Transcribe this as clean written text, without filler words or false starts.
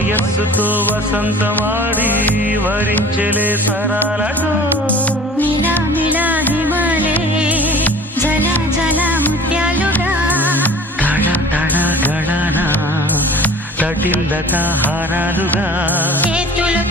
వయస్సుతో వసంతమాడి వరించెలే సరాలతో మిలా మిలా హిమాలే జల జల ముత్యాలుగా తడ తడ గళన తటిల్లత హారాలుగా చేతులు